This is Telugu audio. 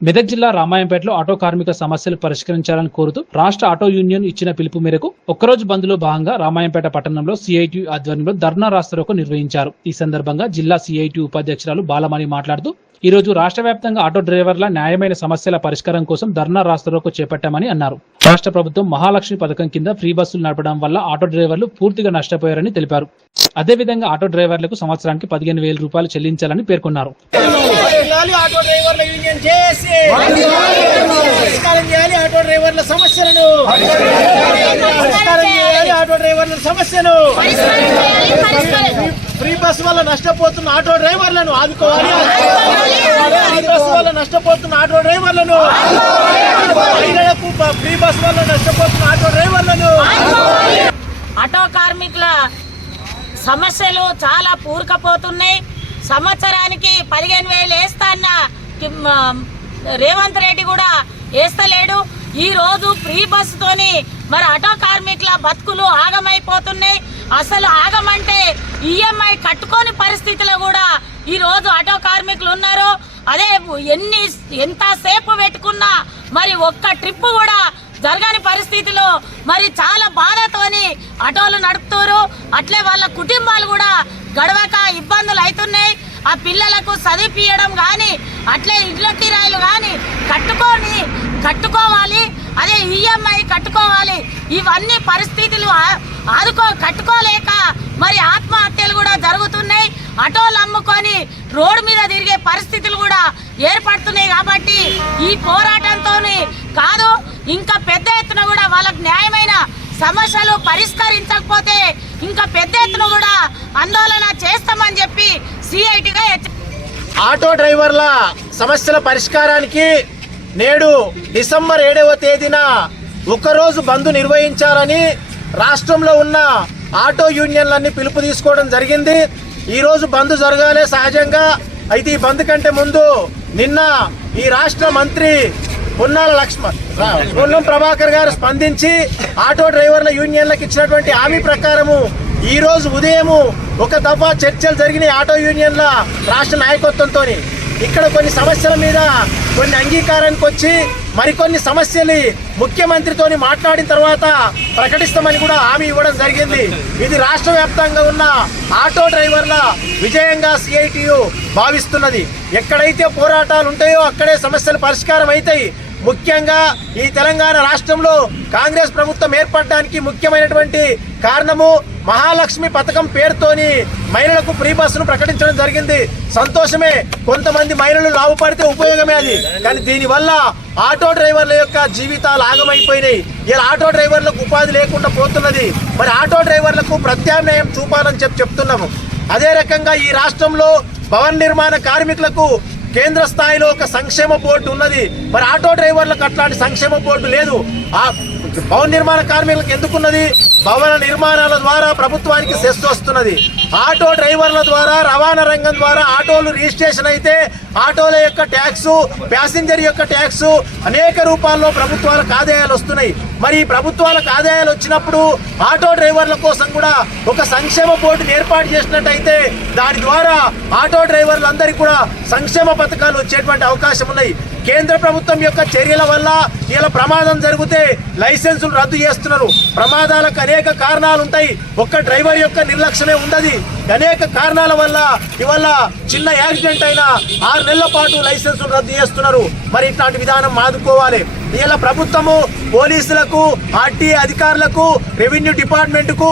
మెదక్ జిల్లా రామాయంపేటలో ఆటో కార్మిక సమస్యలు పరిష్కరించాలని కోరుతూ రాష్ట్ర ఆటో యూనియన్ ఇచ్చిన పిలుపు మేరకు ఒక్కరోజు బంద్లో భాగంగా రామాయంపేట పట్టణంలో సిఐటి ఆధ్వర్యంలో ధర్నా రాస్తారోకో నిర్వహించారు. ఈ సందర్భంగా జిల్లా సిఐటి ఉపాధ్యక్షురాలు బాలమణి మాట్లాడుతూ ఈ రోజు రాష్ట్ర వ్యాప్తంగా ఆటో డ్రైవర్ల న్యాయమైన సమస్యల పరిష్కారం కోసం ధర్నా రాస్తారోకో చేపట్టామని అన్నారు. రాష్ట్ర ప్రభుత్వం మహాలక్ష్మి పథకం కింద ఫ్రీ బస్సులు నడపడం వల్ల ఆటో డ్రైవర్లు పూర్తిగా నష్టపోయారని తెలిపారు. అదేవిధంగా ఆటో డ్రైవర్లకు సంవత్సరానికి పదిహేను వేల రూపాయలు చెల్లించాలని పేర్కొన్నారు. ఆటో డ్రైవర్ల యూనియన్ చేసి పరిష్కారం చేయాలి ఆటో డ్రైవర్ల సమస్యలను. పరిష్కారం చేయాలి ఆటో డ్రైవర్ల సమస్యను ఫ్రీ బస్ వల్ల నష్టపోతున్న ఆటో డ్రైవర్లను ఆదుకోవాలి. ఫ్రీ బస్ వల్ల నష్టపోతున్న ఆటో డ్రైవర్లను. మహిళలకు ఫ్రీ బస్ వల్ల నష్టపోతున్న ఆటో డ్రైవర్లను. ఆటో కార్మికుల సమస్యలు చాలా పూరకపోతున్నాయి. సంవత్సరానికి పదిహేను వేలు వేస్తాన్న కిమ్, ఆ, రేవంత్ రెడ్డి కూడా వేస్తలేడు. ఈ రోజు ఫ్రీ బస్సుతోని మరి ఆటో కార్మికుల బతుకులు ఆగమైపోతున్నాయి. అసలు ఆగమంటే ఈఎంఐ కట్టుకోని పరిస్థితిలో కూడా ఈ రోజు ఆటో కార్మికులు ఉన్నారు. అదే ఎన్ని ఎంతసేపు పెట్టుకున్నా మరి ఒక్క ట్రిప్ కూడా జరగని పరిస్థితిలో మరి చాలా బాధతోని ఆటోలు నడుపుతారు అట్లే వాళ్ళ కుటుంబాలు కూడా గడవక ఇబ్బందులు అవుతున్నాయి. ఆ పిల్లలకు చదివిపియడం కానీ అట్లే ఇంట్లో కిరాయిలు కట్టుకోవాలి. అదే ఈఎంఐ కట్టుకోవాలి. ఇవన్నీ పరిస్థితులు ఆదుకో కట్టుకోలేక మరి ఆత్మహత్యలు కూడా జరుగుతున్నాయి. ఆటోలు అమ్ముకొని రోడ్డు మీద తిరిగే పరిస్థితులు కూడా ఏర్పడుతున్నాయి కాబట్టి ఈ పోరాటంతో కాదు ఇంకా పెద్ద ఎత్తున కూడా వాళ్ళకు న్యాయమైన సమస్యలు పరిష్కరించకపోతే ఇంకా పెద్ద ఎత్తున కూడా ఆందోళన చేస్తామని చెప్పి సిఐటిగా ఆటో డ్రైవర్ల సమస్యల పరిష్కారానికి నేడు డిసెంబర్ ఏడవ తేదీన ఒక్కరోజు బంద్ నిర్వహించాలని రాష్ట్రంలో ఉన్న ఆటో యూనియన్లన్నీ పిలుపు తీసుకోవడం జరిగింది. ఈరోజు బంద్ జరగాలే సహజంగా. అయితే ఈ బంద్ కంటే ముందు నిన్న ఈ రాష్ట్ర మంత్రి పొన్నాల లక్ష్మణ్ పొన్నం ప్రభాకర్ గారు స్పందించి ఆటో డ్రైవర్ల యూనియన్లకు ఇచ్చినటువంటి హామీ ప్రకారము ఈ రోజు ఉదయము ఒక దఫా చర్చలు జరిగినాయి ఆటో యూనియన్ల రాష్ట్ర నాయకత్వంతో ఇక్కడ కొన్ని సమస్యల మీద కొన్ని అంగీకారానికి వచ్చి మరికొన్ని సమస్యలు ముఖ్యమంత్రితోని మాట్లాడిన తర్వాత ప్రకటిస్తామని కూడా హామీ ఇవ్వడం జరిగింది. ఇది రాష్ట్ర వ్యాప్తంగా ఉన్న ఆటో డ్రైవర్ల విజయంగా సిఐటియు భావిస్తున్నది. ఎక్కడైతే పోరాటాలు ఉంటాయో అక్కడే సమస్యలు పరిష్కారం అవుతాయి ముఖ్యంగా ఈ తెలంగాణ రాష్ట్రంలో కాంగ్రెస్ ప్రభుత్వం ఏర్పడడానికి ముఖ్యమైనటువంటి కారణము మహాలక్ష్మి పథకం పేరుతోని మహిళలకు ఫ్రీ బస్సును ప్రకటించడం జరిగింది. సంతోషమే. కొంతమంది మహిళలు లాభపడితే ఉపయోగమే అది. కానీ దీనివల్ల ఆటో డ్రైవర్ల యొక్క జీవితాలు ఆగమైపోయినాయి. ఇలా ఆటో డ్రైవర్లకు ఉపాధి లేకుండా పోతున్నది. మరి ఆటో డ్రైవర్లకు ప్రత్యామ్నాయం చూపాలని చెప్పి చెప్తున్నాము. అదే రకంగా ఈ రాష్ట్రంలో భవన నిర్మాణ కార్మికులకు కేంద్ర స్థాయిలో ఒక సంక్షేమ బోర్డు ఉన్నది. మరి ఆటో డ్రైవర్లకు అట్లాంటి సంక్షేమ బోర్డు లేదు. ఆ భవన నిర్మాణ కార్మికులకు ఎందుకున్నది? భవన నిర్మాణాల ద్వారా ప్రభుత్వానికి సెస్ వస్తున్నది ఆటో డ్రైవర్ల ద్వారా రవాణా రంగం ద్వారా ఆటోలు రిజిస్ట్రేషన్ అయితే ఆటోల యొక్క ట్యాక్స్ ప్యాసింజర్ యొక్క ట్యాక్స్ అనేక రూపాల్లో ప్రభుత్వాలకు ఆదాయాలు వస్తున్నాయి. మరి ప్రభుత్వాలకు ఆదాయాలు వచ్చినప్పుడు ఆటో డ్రైవర్ల కోసం కూడా ఒక సంక్షేమ బోర్డుని ఏర్పాటు చేసినట్టయితే దాని ద్వారా ఆటో డ్రైవర్లందరికీ కూడా సంక్షేమ పథకాలు వచ్చేటువంటి అవకాశం ఉన్నాయి. కేంద్ర ప్రభుత్వం యొక్క చర్యల వల్ల ఇలా ప్రమాదం జరిగితే లైసెన్సులు రద్దు చేస్తున్నారు. ప్రమాదాలకు అనేక కారణాలు ఉంటాయి ఒక్క డ్రైవర్ యొక్క నిర్లక్ష్యమే ఉండదు. అనేక కారణాల వల్ల ఇవాళ చిన్న యాక్సిడెంట్ అయినా ఆరు నెలల పాటు లైసెన్సులు రద్దు చేస్తున్నారు. మరి ఇట్లాంటి విధానం మాదుకోవాలి ఇలా ప్రభుత్వము పోలీసులకు ఆర్టీఏ అధికారులకు రెవెన్యూ డిపార్ట్మెంట్కు